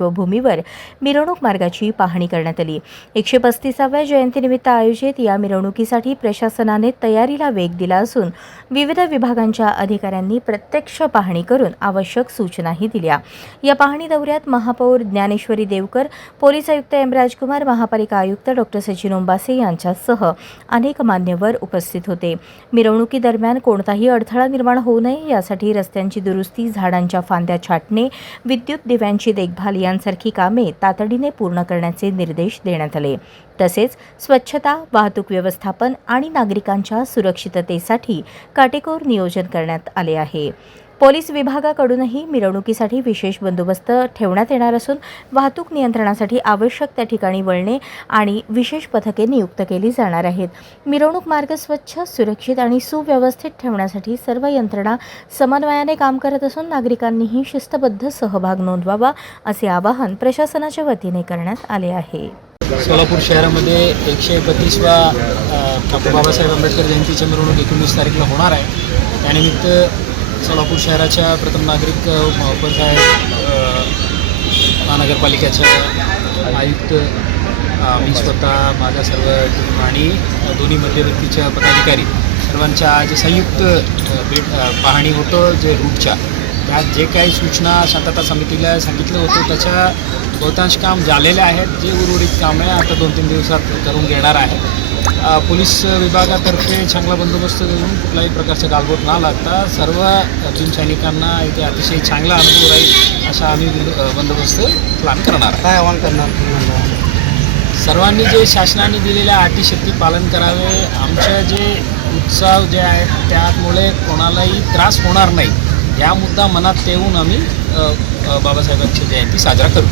पार्श्वभूमीवर मिरवणूक मार्गाची पाहणी करण्यात आली। 135व्या जयंतीनिमित्त आयोजित या मिरवणुकीसाठी प्रशासनाने तयारीला वेग दिला असून विविध विभागांच्या अधिकाऱ्यांनी प्रत्यक्ष पाहणी करून आवश्यक सूचनाही दिल्या। या पाहणी दौऱ्यात महापौर ज्ञानेश्वरी देवकर, पोलीस आयुक्त एम राजकुमार, महापालिका आयुक्त डॉ. सचिन ओंबासे यांच्यासह अनेक मान्यवर उपस्थित होते। मिरवणुकीदरम्यान कोणताही अडथळा निर्माण होऊ नये यासाठी रस्त्यांची दुरुस्ती, झाडांच्या फांद्या छाटणे, विद्युत दिव्यांची देखभाल यांसारखी कामे तातडीने पूर्ण करण्याचे निर्देश देण्यात आले। तसेच स्वच्छता, वाहतूक व्यवस्थापन आणि नागरिकांच्या सुरक्षिततेसाठी काटेकोर नियोजन करण्यात आले आहे। पोलीस विभागाकडूनही मिरवणुकीसाठी विशेष बंदोबस्त ठेवण्यात येणार असून वाहतूक नियंत्रणासाठी आवश्यक त्या ठिकाणी वळणे आणि विशेष पथके नियुक्त केली जाणार आहेत। मिरवणूक मार्ग स्वच्छ, सुरक्षित आणि सुव्यवस्थित ठेवण्यासाठी सर्व यंत्रणा समन्वयाने काम करत असून नागरिकांनीही शिस्तबद्ध सहभाग नोंदवावा असे आवाहन प्रशासनाच्या वतीने करण्यात आले आहे। सोलापूर शहरामध्ये 132वा डॉक्टर बाबासाहेब आंबेडकर जयंतीची मिरवणूक 19 तारखेला होणार आहे। त्यानिमित्त सोलापूर शहराच्या प्रथम नागरिक महापौर साहेब, महानगरपालिकेच्या आयुक्त, मी स्वतः, माझा सर्व टीम आणि दोन्ही मध्यवर्तीच्या पदाधिकारी सर्वांच्या आज संयुक्त पाहणी होतं। जे रूटच्या त्यात जे काही सूचना शांतता समितीला सांगितलं होतं त्याच्या बहुतांश काम झालेले आहेत। जे उर्वरित काम आहे आता 2-3 दिवसात करून घेणार आहे। पोलीस विभागातर्फे चांगला बंदोबस्त देऊन कुठल्याही प्रकारचा गालबोट न लागता सर्व टीम सैनिकांना इथे अतिशय चांगला अनुभव राहील असा आम्ही बंदोबस्त प्लॅन करणार आहे। काय आवाहन करणार? सर्वांनी जे शासनाने दिलेल्या अटीशक्ती पालन करावे। आमच्या जे उत्सव जे आहेत त्यामुळे कोणालाही त्रास होणार नाही या मुद्दा मनात ठेवून आम्ही बाबासाहेबांची जयंती साजरा करू।